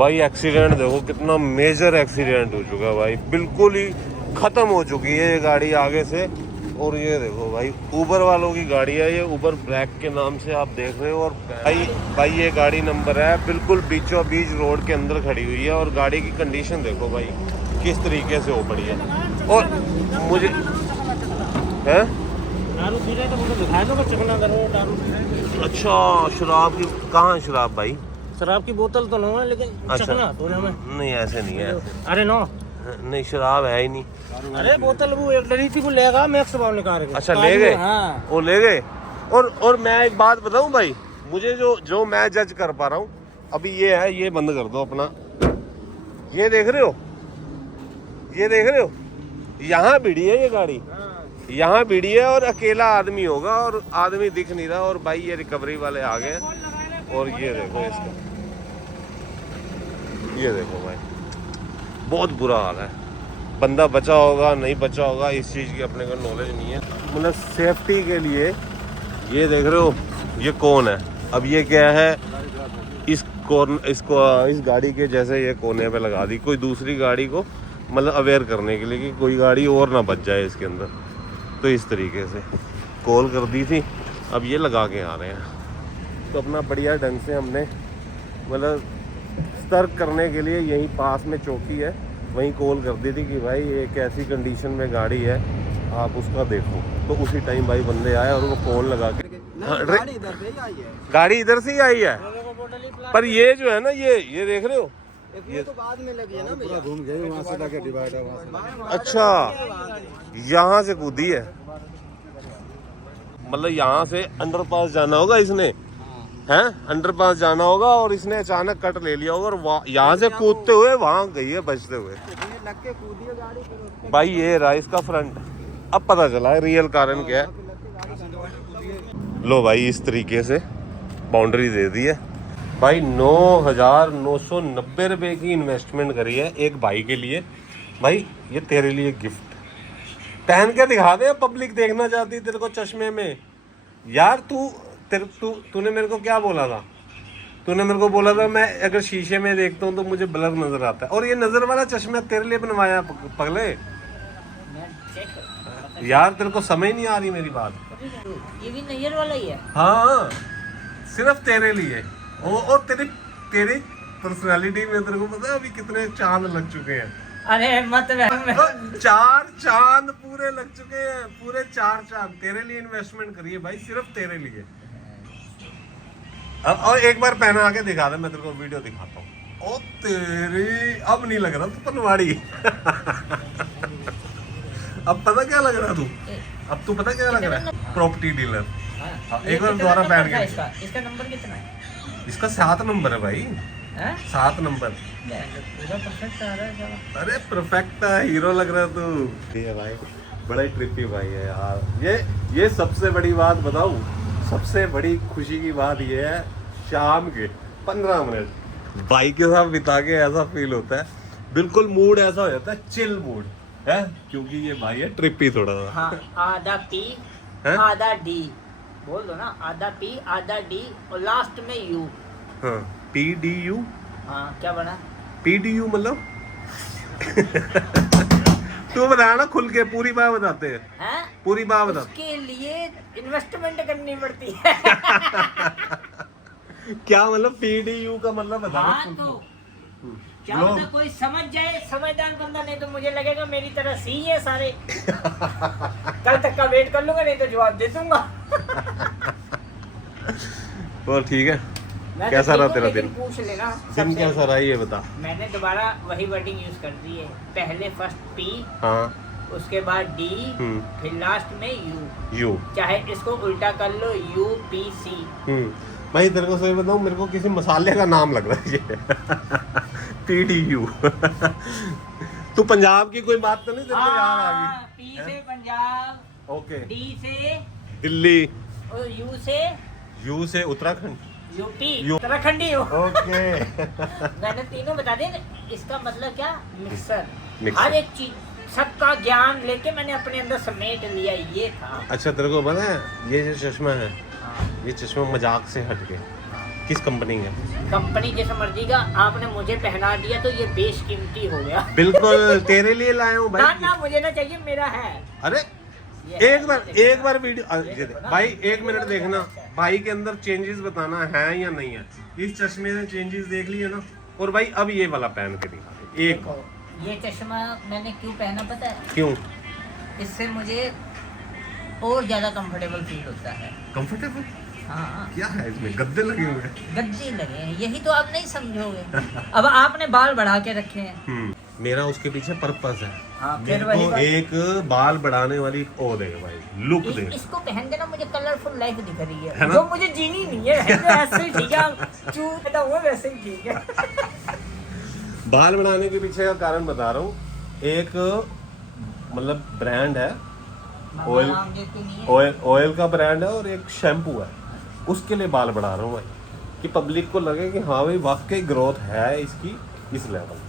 भाई एक्सीडेंट देखो, कितना मेजर एक्सीडेंट हो चुका है भाई, बिल्कुल ही ख़त्म हो चुकी है ये गाड़ी आगे से। और ये देखो भाई, उबर वालों की गाड़ी है ये, उबर ब्लैक के नाम से आप देख रहे हो। और भाई ये गाड़ी नंबर है, बिल्कुल बीचों बीच रोड के अंदर खड़ी हुई है। और गाड़ी की कंडीशन देखो भाई किस तरीके से हो पड़ी है। और मुझे है अच्छा, शराब की कहाँ है शराब भाई? शराब की बोतल तो नहीं है, लेकिन अच्छा नहीं, ऐसे नहीं है। अरे नो, नहीं शराब है ही नहीं। अरे बोतल वो एक डरी थी, वो लेगा मैक्स बाव निकाल के। अच्छा ले गए? हाँ। वो ले गए। और मैं एक बात बताऊं भाई, मुझे जो मैं जज कर पा रहा हूँ अभी ये है, ये बंद कर दो अपना, ये देख रहे हो, ये देख रहे हो, यहाँ भिड़ी है ये गाड़ी, यहाँ भिड़ी है। और अकेला आदमी होगा और आदमी दिख नहीं रहा। और भाई ये रिकवरी वाले आ गए। और ये देखो इसका, ये देखो भाई, बहुत बुरा हाल है। बंदा बचा होगा नहीं बचा होगा इस चीज़ की अपने को नॉलेज नहीं है। मतलब सेफ्टी के लिए ये देख रहे हो, ये कौन है? अब ये क्या है, इस गाड़ी के जैसे ये कोने पे लगा दी कोई दूसरी गाड़ी को, मतलब अवेयर करने के लिए कि कोई गाड़ी और ना बच जाए इसके अंदर। तो इस तरीके से कॉल कर दी थी, अब ये लगा के आ रहे हैं। तो अपना बढ़िया ढंग से हमने मतलब सतर्क करने के लिए यहीं पास में चौकी है, वहीं कॉल कर दी थी कि भाई ये कैसी कंडीशन में गाड़ी है, आप उसका देखो। तो उसी टाइम भाई बंदे आए और वो कॉल लगा के, गाड़ी इधर से ही आई है। पर ये जो है ना, ये देख रहे हो, ये तो बाद में लगी है ना भैया, घूम गई वहाँ से जाके डिवाइडर वहाँ से। अच्छा यहाँ से कूदी है, मतलब यहाँ से अंडरपास जाना होगा इसने, हैं अंडरपास जाना होगा और इसने अचानक कट ले लिया होगा और यहाँ से कूदते हुए वहाँ गई है बचते हुए। लग के कूदी है गाड़ी, फिर भाई ये रहा इसका फ्रंट। अब पता चला है रियल कारण क्या है। लो भाई इस तरीके से बाउंड्री दे दी है भाई। 9,990 रुपये की इन्वेस्टमेंट करी है एक भाई के लिए। भाई ये तेरे लिए गिफ्ट, पहन के दिखा दे, पब्लिक देखना चाहती तेरे को चश्मे में। यार तूने मेरे को क्या बोला था? तूने मेरे को बोला था मैं अगर शीशे में देखता हूँ तो मुझे ब्लर नजर आता है। और ये नजर वाला चश्मा तेरे लिए बनवाया पगले। यार तेरे को समझ नहीं आ रही मेरी बात? ये भी नजर वाला ही है। हाँ सिर्फ तेरे लिए। और तेरी पर्सनालिटी में तेरे को पता है अभी कितने चांद लग चुके हैं? अरे मत 4 चांद पूरे लग चुके हैं, पूरे 4 चांद तेरे लिए इन्वेस्टमेंट करिए भाई, सिर्फ तेरे लिए। अब और एक बार पहना आके दिखा दे, मैं तेरे को वीडियो दिखाता हूँ। ओ तेरी, अब नहीं लग रहा तू पनवाड़ी। अब पता क्या लग रहा तू? अब तू पता क्या लग रहा है? Property dealer. एक बार दोबारा पहन के। इसका नंबर कितना है? इसका 7 नंबर है भाई, 7 नंबर। पूरा परफेक्ट आ रहा है सारा। अरे परफेक्ट हीरो लग रहा है तू। ये भाई बड़ा ही ट्रिपी भाई है यार। ये सबसे बड़ी बात बताऊं, सबसे बड़ी खुशी की बात ये है, शाम के 15 मिनट बाइक के साथ बिता के ऐसा फील होता है, बिल्कुल मूड ऐसा हो जाता है, चिल मूड है। क्योंकि ये भाई है ट्रिपी थोड़ा सा। हाँ, आधा पी आधा डी बोल दो ना, आधा पी आधा डी और लास्ट में यू। हाँ PDU। हाँ क्या बना? PDU मतलब तू बता ना खुल के, पूरी बात बताते हैं, पूरी बात बता। उसके लिए इन्वेस्टमेंट करनी पड़ती है। क्या मतलब PDU का मतलब बता। हाँ तो क्या होता, कोई समझ जाए, समझदार बंदा, नहीं तो मुझे लगेगा मेरी तरह सी है सारे। कल तक का वेट कर लूंगा, नहीं तो जवाब दे दूंगा। और ठीक है, कैसा रहा तेरा दिन? पूछ लेना दिन कैसा रहा ये बता। मैंने दोबारा वही वर्डिंग यूज कर दी है, पहले फर्स्ट पी, हाँ उसके बाद डी, फिर लास्ट में यू। चाहे इसको उल्टा कर लो, UPC। भाई तेरे को सही बताऊं, मेरे को किसी मसाले का नाम लग रहा है ये। PDU। तू पंजाब की कोई बात तो नहीं तेरे को याद आ गई? पी से पंजाब, ओके, डी से दिल्ली, और यू से उत्तराखंड, यूपी, उत्तराखंडी हो। ओके। मैंने तीनों बता दिए। इसका मतलब क्या? मिक्सर। मिक्सर। हर एक चीज, सबका ज्ञान लेके मैंने अपने अंदर समेट लिया, ये था। अच्छा तेरे को पता है ये जो चश्मा है, ये चश्मा मजाक से हट के, किस कंपनी का? कंपनी जिस मर्जी का, आपने मुझे पहना दिया तो ये बेशकीमती हो गया। बिल्कुल तेरे लिए लाया हूँ ना भाई। ना मुझे ना चाहिए, मेरा है। अरे एक बार वीडियो ये देख भाई, 1 मिनट देखना भाई के अंदर चेंजेस बताना है या नहीं है। इस चश्मे ने चेंजेस देख लिए ना, और भाई अब ये वाला पहन के दिखा एक बार। ये चश्मा मैंने क्यों पहना पता है? क्यों? इससे मुझे और ज्यादा कंफर्टेबल फील होता है। कंफर्टेबल? हाँ, क्या है इसमें, गद्दे लगे हुए हैं? गद्दे लगे हैं, यही तो आप नहीं समझोगे। अब आपने बाल बढ़ा के रखे हैं। मेरा उसके पीछे पर्पस है। हाँ, फिर मेरे वही को बात। एक बाल बढ़ाने वाली ओ देगा भाई, लुक देगा। इसको पहन के ना मुझे कलरफुल लाइफ दिख रही है है, ना? जो मुझे जीनी नहीं है। तो ऐसे ही ठीक है, चूता हुआ वैसे ही ठीक है। बाल बढ़ाने के पीछे का कारण बता रहा हूँ। एक मतलब ब्रांड है, ऑयल नाम देते नहीं है। ऑयल का ब्रांड है, और एक शैम्पू है, उसके लिए बाल बढ़ा रहा हूँ भाई, कि पब्लिक को लगे कि हाँ भाई वाकई ग्रोथ है इसकी इस लेवल पे।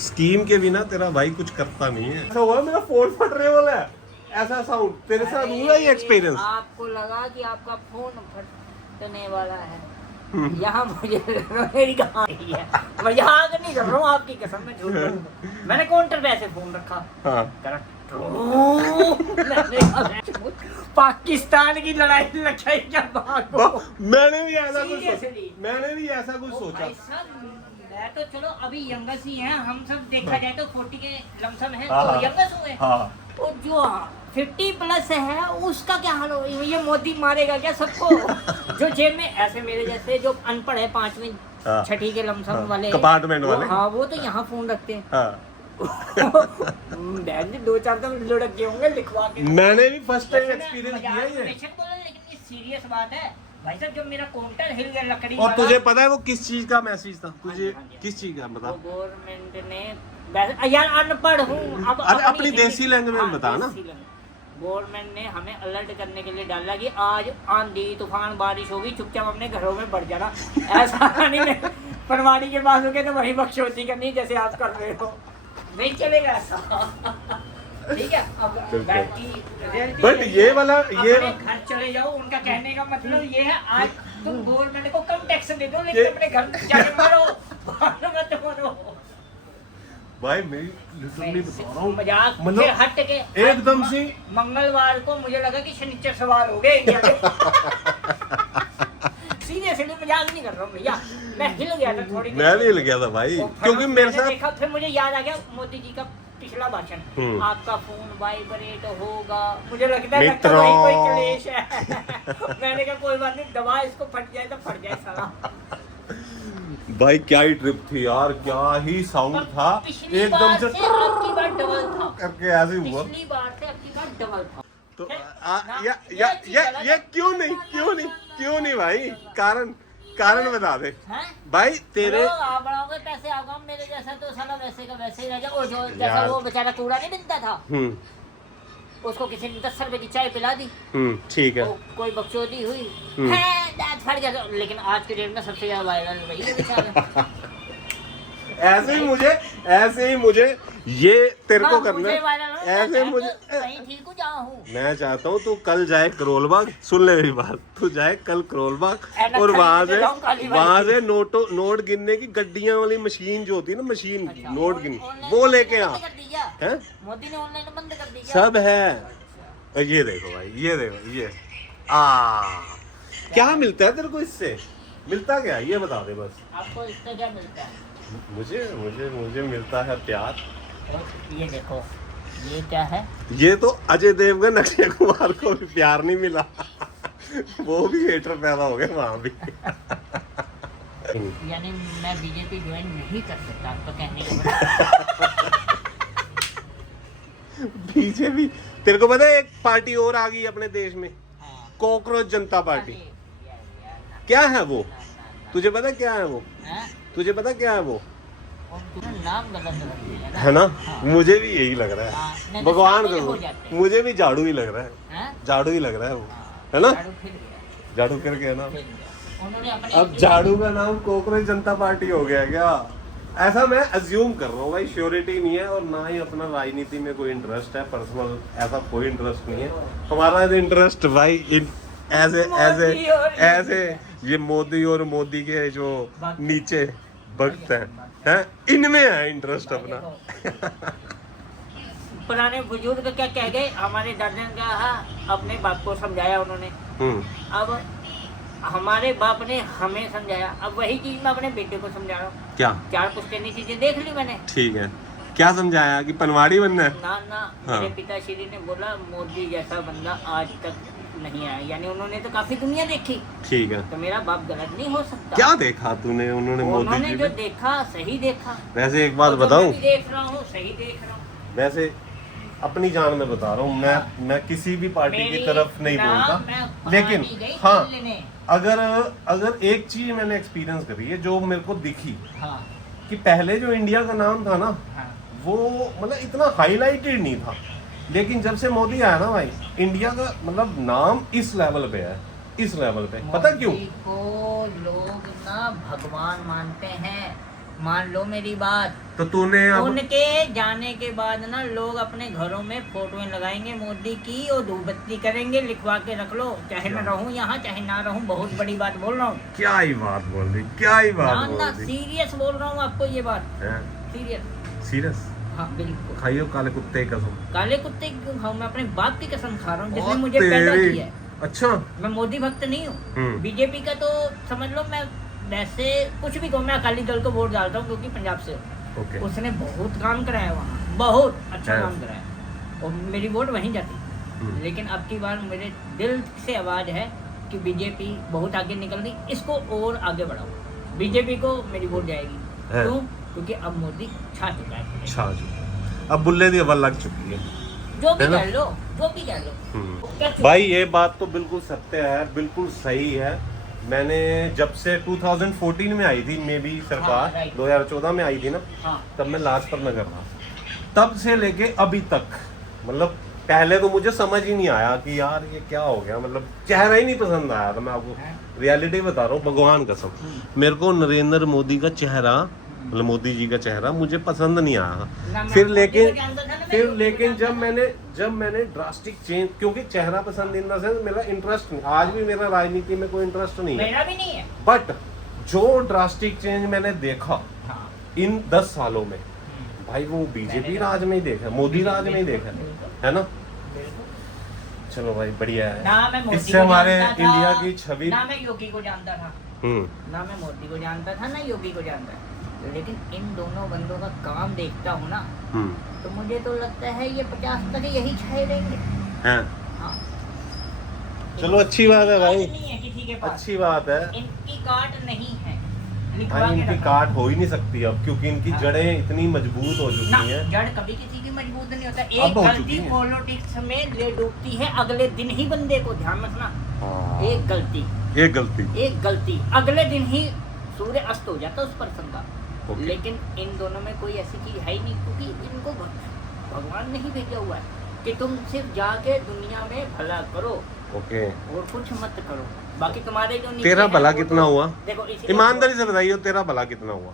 स्कीम के बिना तेरा भाई कुछ करता नहीं है। ऐसा हुआ मेरा फोन फटने वाला है, ऐसा साउंड तेरे साथ हुआ ये एक्सपीरियंस? आपको लगा कि आपका फोन फटने वाला है, यहाँ मुझे मेरी कहानी है। मजाक नहीं कर रहा हूँ, आपकी कसम में झूठ बोल रहा हूँ। मैंने काउंटर पे ऐसे फोन रखा, हाँ। मैंने कहा, पाकिस्तान की लड़ाई लड़ाई क्या भागो। मैंने भी ऐसा कुछ Seriously? मैंने भी ऐसा कुछ सोचा। भाई साहब, मैं तो चलो अभी यंगस ही हैं हम सब, देखा जाए तो 40 के लमसम है हाँ, तो यंगस हुए। हाँ। और जो 50 प्लस है उसका क्या हाल हो? ये मोदी मारेगा क्या सबको? जो जेब में ऐसे मेरे जैसे जो अनपढ़ है 5वीं हाँ। 6ठी के लमसम वाले, कंपार्टमेंट वाले। हाँ, वो तो यहाँ फोन रखते हैं। हाँ। बहन जी 2-4 तो लुढ़क गए होंगे लिखवा के। मैंने भी फर्स्ट टाइम वैसे मैं एक्सपीरियंस किया मजाक ये। में बेशक बोला, लेकिन ये सीरियस बात है भाई साहब। जब मेरा काउंटर हिल गया लकड़ी और वाला, तुझे पता है वो किस चीज का मैसेज था? तुझे हाँ जी। किस चीज का बता? वो गवर्नमेंट ने यार अनपढ़ हूँ अब अरे अपनी देसी लैंग्वेज में बता ना। गवर्नमेंट ने हमें अलर्ट करने के लिए डाला कि आज आंधी तूफान बारिश होगी, चुपचाप अपने घरों में बढ़ जाना। ऐसा नहीं है परवानी के पास हो गए तो वही बख्शोती करनी जैसे आप कर रहे हो, नहीं चलेगा ऐसा। ठीक है, अब बैटरी बट ये वाला ये अपने घर चले जाओ, उनका कहने का मतलब ये है आज तुम गवर्नमेंट को कम टैक्स दे दो, लेकिन अपने घर जाके मारो, बाहर मत मारो। भाई मेरी लिटरली बता रहा हूँ, मजाक मतलब फिर हट के एकदम से मंगलवार को मुझे लगा कि शनिचर सवार हो गए इंडिया के। सीरियसली मजाक नहीं कर रहा हूँ भैया, मैं हिल गया था थोड़ी देर। मैं भी हिल गया था भाई, और फिर क्योंकि मेरे मैंने साथ देखा, फिर मुझे याद आ गया मोदी जी का पिछला भाषण, आपका फोन वाइब्रेट होगा। मुझे लगता है मित्रों। वही कोई क्लेश है। मैंने कहा कोई बात नहीं, दबा इसको, फट जाए तो फट जाए साला। भाई क्या ही ट्रिप थी यार, क्या ही साउंड था, पिछली एकदम बार से से आपकी बार डबल था, करके ऐसे ही हुआ। पिछली बार से आपकी बार डबल था। तो ना, ये क्यों नहीं भाई? कारण बता दे हैं? भाई तेरे। चलो, आप बढ़ाओगे पैसे आऊंगा, मेरे जैसा तो साला वैसे का वैसे ही रह जाओ। और जो जैसा वो बेचारा कूड़ा नहीं बनता था, उसको किसी ने 10 रुपए की चाय पिला दी, ठीक है। वो कोई बकचोदी हुई है, दांत फट गया। लेकिन आज के डेट में सबसे ज्यादा वायरल वही है बेचारा। ऐसे ही मुझे ये तेरे को हाँ, करना मुझे है। वायरल होना ऐसे चाहे मुझे तो कहीं ठीक हो जहाँ हूँ। मैं चाहता हूँ तू कल जाए करोल बाग, सुन ले मेरी बात, तू जाए कल करोल बाग ऐनक और खरीद के जाऊं काली वाली। वहां से नोट गिनने की गड्डियां वाली मशीन जो होती है ना, मशीन की अच्छा, नोट गिन, ऑनलाइन वो लेके बंद आ। कर दिया? हैं? मोदी ने ऑनलाइन बंद कर दिया? सब है। और ये देखो भाई, ये देखो, ये क्या मिलता है तेरे को इससे? मिलता क्या, ये बता दे बस। आपको इससे क्या मिलता है? मुझे मिलता है प्यार। ये देखो, ये क्या है? ये तो अजय देवगन अक्षय कुमार को भी प्यार नहीं मिला। वो भी हेटर पैदा हो गए वहां भी। यानी मैं बीजेपी ज्वाइन नहीं कर सकता, आपका कहने का बीजेपी, तेरे को पता है एक पार्टी और आ गई अपने देश में, कॉकरोच जनता पार्टी। क्या है वो? तुझे पता क्या है वो? तुझे पता क्या है वो? नाम गलत रख दिया ना। है ना? मुझे भी यही लग रहा हाँ, है, नहीं तो भगवान शामिल हो को जाते हैं। मुझे भी झाड़ू ही लग रहा है, हैं? झाड़ू ही लग रहा है वो, है ना? झाड़ू फिर गया, झाड़ू करके है ना। फिर गया। उन्होंने अपने अब झाड़ू का नाम कॉकरोच जनता पार्टी हो गया क्या? ऐसा मैं अज्यूम कर रहा हूँ भाई, श्योरिटी नहीं है, और ना ही अपना राजनीति में कोई इंटरेस्ट है, पर्सनल ऐसा कोई इंटरेस्ट नहीं है हमारा। इंटरेस्ट भाई ये मोदी और मोदी के जो नीचे भक्त हैं इनमें है इंटरेस्ट अपना। पुराने बुजुर्ग क्या कह गए, हमारे दादा ने कहा अपने बाप को समझाया उन्होंने, अब हमारे बाप ने हमें समझाया, अब वही चीज मैं अपने बेटे को समझा रहा हूँ। क्या? 4 पुश्तैनी चीजें देख ली मैंने। ठीक है, क्या समझाया कि पनवाड़ी बनना है? ना हाँ। मेरे पिताश्री ने बोला मोदी जैसा बंदा आज तक नहीं आया, यानी उन्होंने तो काफी दुनिया देखी। ठीक है, तो मेरा बाप गलत नहीं हो सकता। क्या देखा तूने? मोदी उन्होंने जी जो में? देखा सही देखा। वैसे एक बात और जो बताऊं, मैं भी देख रहा हूँ सही देख रहा हूँ। वैसे अपनी जान में बता रहा हूँ, मैं किसी भी पार्टी की तरफ नहीं बोलता, लेकिन हाँ अगर एक चीज मैंने एक्सपीरियंस करी है जो मेरे को दिखी, हाँ, कि पहले जो इंडिया का नाम था ना हाँ। वो मतलब इतना हाईलाइटेड नहीं था, लेकिन जब से मोदी आया ना भाई, इंडिया का मतलब नाम इस लेवल पे है, इस लेवल पे। पता क्यों? मोदी को लोग ना भगवान मानते हैं, मान लो मेरी बात। तो तूने अब उनके जाने के बाद ना लोग अपने घरों में फोटोएं लगाएंगे मोदी की और धूप बत्ती करेंगे, लिखवा के रख लो, चाहे मैं रहूं यहाँ चाहे ना रहूं। बहुत बड़ी बात बोल रहा हूँ। क्या ही बात बोल रही, क्या ही बात बोल ना रही सीरियस बोल रहा हूँ आपको ये बात, सीरियस। सीरियस? हाँ बिल्कुल। खाइयो काले कुत्ते की कसम। काले कुत्ते की क्यों खाऊं? मैं अपने बाप की कसम खा रहा हूँ जिसने ओ मुझे पैदा तेरी। किया है। अच्छा, मैं मोदी भक्त नहीं हूँ, बीजेपी का तो समझ लो। मैं वैसे कुछ भी कहूँ, मैं अकाली दल को वोट डालता हूँ क्योंकि पंजाब से हूँ। ओके। उसने बहुत काम कराया वहाँ, बहुत अच्छा है। काम कराया और मेरी वोट वहीं जाती। लेकिन अब की बार मेरे दिल से आवाज है कि बीजेपी बहुत आगे निकल रही, इसको और आगे बढ़ाओ। बीजेपी को मेरी वोट जाएगी। है। क्यों? क्योंकि अब मोदी छा चुका है। छा चुका, अब बुल्ले दी हवा लग चुकी है। जो भी है ना? कह लो, जो भी कह लो। क्या चुप- भाई ये बात तो बिल्कुल सत्य है, बिल्कुल सही है। मैंने जब से 2014 में आई थी मे बी सरकार, हाँ, right. 2014 में आई थी ना, हाँ। तब मैं लाजपत नगर था। तब से लेके अभी तक, मतलब पहले तो मुझे समझ ही नहीं आया कि यार ये क्या हो गया, मतलब चेहरा ही नहीं पसंद आया था। मैं आपको रियलिटी बता रहा हूँ, भगवान कसम, मेरे को नरेंद्र मोदी का चेहरा, मतलब मोदी जी का चेहरा मुझे पसंद नहीं आया। ना मैं फिर मोदी लेकिन को जानता था ना, मैं फिर योगी को लेकिन जानता जब मैंने ड्रास्टिक चेंज, क्योंकि चेहरा पसंद इन द सेंस मेरा इंटरेस्ट नहीं, आज भी मेरा राजनीति में कोई इंटरेस्ट नहीं है, मेरा भी नहीं है। बट जो ड्रास्टिक चेंज मैंने देखा हाँ। इन 10 सालों में, भाई वो बीजेपी राज में ही देखा, मोदी राज में ही देखा है ना। चलो भाई बढ़िया ना है, मैं मोदी इससे को हमारे जानता था, इंडिया की छवि। ना मैं योगी को जानता था, ना मैं मोदी को जानता था, ना योगी को जानता था। लेकिन इन दोनों बंदों का काम देखता हूँ ना, तो मुझे तो लगता है ये 50 तक यही छाए रहेंगे। हैं। हाँ। चलो अच्छी बात है भाई, नहीं है किसी के पास, अच्छी बात है इनकी काट नहीं है, लिखवा भाई। के इनकी रखा। काट हो ही नहीं सकती अब, क्योंकि इनकी हाँ। जड़ें इतनी मजबूत हो ना, चुकी हैं। जड़ कभी किसी की मजबूत नहीं होता। अब एक हो गलती चुकी है। पॉलिटिक्स में ले डूबती है अगले दिन ही बंदे को, ध्यान रखना। हाँ। एक गलती, एक गलती अगले दिन ही सूर्य अस्त हो जाता उस पर्सन का। ओके। लेकिन इन दोनों में कोई ऐसी चीज है ही नहीं, क्योंकि इनको भगवान ने ही भेजा हुआ है कि तुम सिर्फ जाके दुनिया में भला करो ओके। और कुछ मत करो। बाकी तुम्हारे जो नीचे तेरा हैं, भला वो कितना तो- हुआ? देखो इसीलिए ईमानदारी से बताइए, तेरा भला कितना हुआ?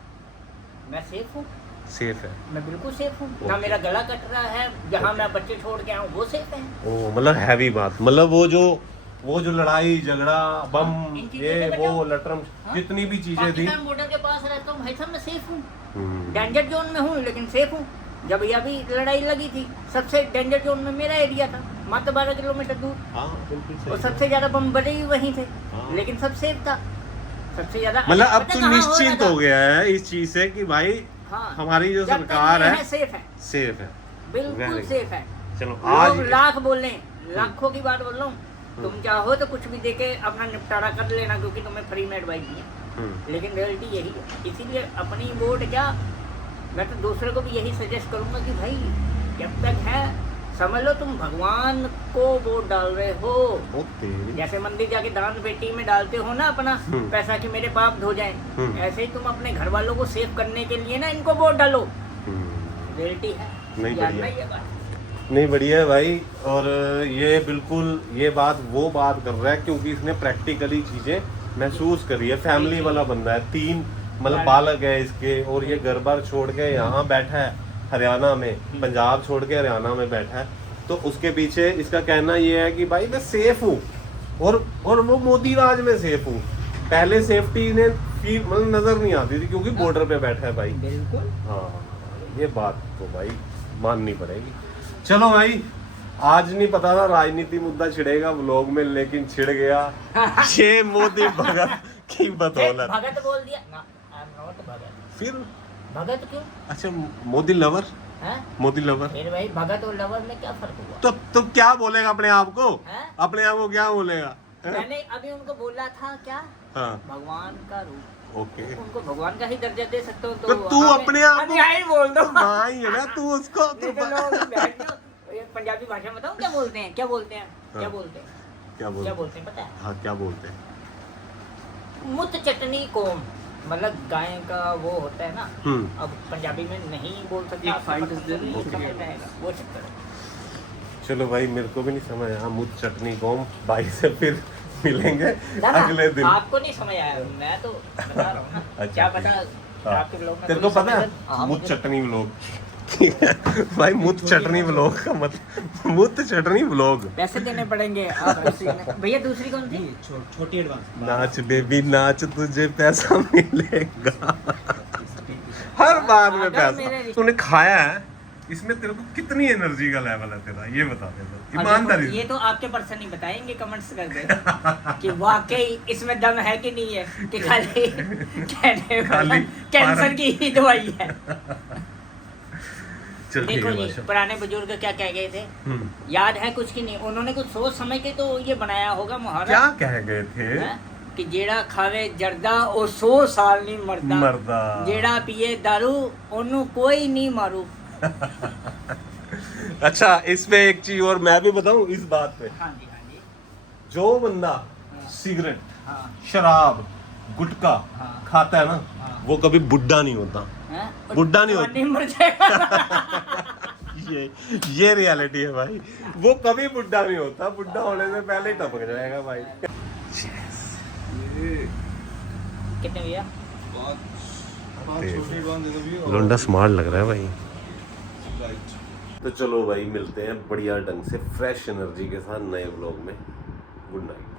मैं सेफ हूँ, सेफ है। मैं बिल्कुल सेफ हूँ। ना ओके। मेरा गला कट रहा है, जहाँ मैं बच्चे छोड़ के आऊँ वो सेफ है। ओ मतलब हैवी बात, मतलब वो जो लड़ाई झगड़ा बम इन चीज़ों ये से वो बचाओ। लटरम हाँ? जितनी भी चीजें थी। पाकिस्तान बॉर्डर के पास रहता हूँ भाई साहब, मैं सेफ हूँ। डेंजर जोन में हूँ लेकिन सेफ हूँ। जब ये अभी लड़ाई लगी थी, सबसे डेंजर जोन में मेरा एरिया था, मात्र 12 किलोमीटर दूर, हाँ, बिल्कुल सही। और सबसे ज्यादा बम बड़े ही वहीं थे। हाँ। लेकिन सब सेफ था, सबसे ज्यादा। मतलब अब पता तू कहाँ हो निश्चिंत रहा हो था? गया है इस चीज से कि भाई हाँ, हमारी जो जब तक सरकार ये है सेफ है, सेफ है। बिल्कुल Very सेफ है। चलो लोग आज लाख बोले, लाखों की बात बोल रहा हूँ। तुम चाहो तो कुछ भी देके अपना निपटारा कर लेना, क्योंकि तुम्हें फ्री में एडवाइस दी है। लेकिन रियलिटी यही है। इसीलिए अपनी वोट क्या, मैं तो दूसरे को भी यही सजेस्ट करूंगा कि भाई जब तक है समझ लो तुम भगवान को वोट डाल रहे हो। ओ तेरी। जैसे मंदिर जाके दान पेटी में डालते हो ना अपना पैसा कि मेरे पाप धो जाएं, ऐसे ही तुम अपने घर वालों को सेव करने के लिए ना इनको वोट डालो। रियलिटी है, नहीं जानना बढ़िया। ये बात। नहीं बढ़िया है भाई। और ये बिल्कुल ये बात वो बात कर रहा है क्योंकि इसने प्रैक्टिकली चीजें महसूस करी है। फैमिली वाला बंदा है, 3 मतलब बालक है इसके, और ये घर बार छोड़ के यहाँ बैठा है हरियाणा में, पंजाब छोड़ के हरियाणा में बैठा है। तो उसके पीछे इसका कहना ये है कि भाई मैं सेफ हूँ और वो मोदी राज में सेफ हूँ। पहले सेफ्टी ने फील मतलब नजर नहीं आती थी क्योंकि बॉर्डर पे बैठा है भाई। बिल्कुल। हाँ ये बात तो भाई माननी पड़ेगी। चलो भाई आज नहीं पता था राजनीति मुद्दा छिड़ेगा व्लॉग में, लेकिन छिड़ गया। ये मोदी भगत की बदौलत। भगत बोल दिया ना, आई एम नॉट भगत। फिर भगत क्यों? अच्छा मोदी लवर हैं? मोदी लवर फिर भाई भगत और लवर में क्या फर्क हुआ? तो क्या बोलेगा अपने आप को? हैं? अपने आप को क्या बोलेगा? मैंने अभी उनको बोला था क्या, हाँ भगवान का रूप। ओके उनको भगवान का ही दर्जा दे सकते हो तो तू हमें- अपने आप अभी आई बोल दो। हाँ ये ना तू उसको नहीं तो लोग बैठ जाओ। ये पंजाबी भाषा में बताऊं क्या बोलते हैं, क्या बोलते हैं, क्या हाँ। बोलते हैं, क्या क्या बोलते हैं पता है? हाँ क्या बोलते हैं? मुत चटनी कोम, मतलब गाय का वो होता है ना। अब पंजाबी में नहीं बोल सकते, एक आपको फाइट पता इस दिन नहीं ओके। समझ में आएगा, वो चक्कर है। चलो भाई मेरे को भी नहीं समझ आया मुझ चटनी कौम। भाई से फिर मिलेंगे ना, ना, अगले दिन। आपको नहीं समझ आया, मैं तो बता रहा हूँ ना। अच्छा, क्या ठीक। पता हाँ। आपके लोग में तेरे को कोई पता है समझ- हाँ, मुझ मुझे- चटनी व्लॉग? भाई मुझ चटनी व्लॉग का मतलब मुझ चटनी व्लॉग। पैसे देने पड़ेंगे आपको सीखने। भैया दूसरी कौन थी? छोटी एडवांस। नाच बेबी नाच तुझे पैसा मिलेगा। हर बार में अगर पैसा। मेरे- तूने खाया है इसमें तेरे को कितनी एनर्जी का लेवल है तेरा ये बता दे तो। ईमानदारी ये तो आपके पर्सन ही बताएंगे कमेंट्स करके कि वाकई इसमें दम है कि नहीं है, कि खाली कहने वाला खाली कैंसर की ही दवाई है। चल ठीक देखो है जी बादशाह। पुराने बुजुर्ग क्या कह गए थे, हम्म, याद है कुछ की नहीं, उन्होंने कुछ सोच समझ के तो ये बनाया होगा मुहावरा। क्या कह गए थे? हैं? कि जेड़ा खावे जर्दा ओ 100 साल नहीं मरदा, मरदा। जेड़ा पिए दारू ओनू कोई नहीं मारू। अच्छा इसमें एक चीज और मैं भी बताऊं इस बात पे। हाँ जी, हाँ जी, जो बंदा सिगरेट हाँ, शराब गुटखा हाँ। खाता है ना हाँ। वो कभी बुढ़ा नहीं होता। हैं? बुड्ढा नहीं जवानी मर जाएगा। ये रियलिटी है भाई। वो कभी बुढ़ा नहीं होता, बुढ़ा होने से पहले ही टपक जाएगा भाई। कितने भैया? छोटी एडवांस दे दो भी। लोंडा स्मार्ट लग रहा है भाई। तो चलो भाई मिलते हैं बढ़िया ढंग से फ्रेश एनर्जी के साथ नए व्लॉग में। Good night.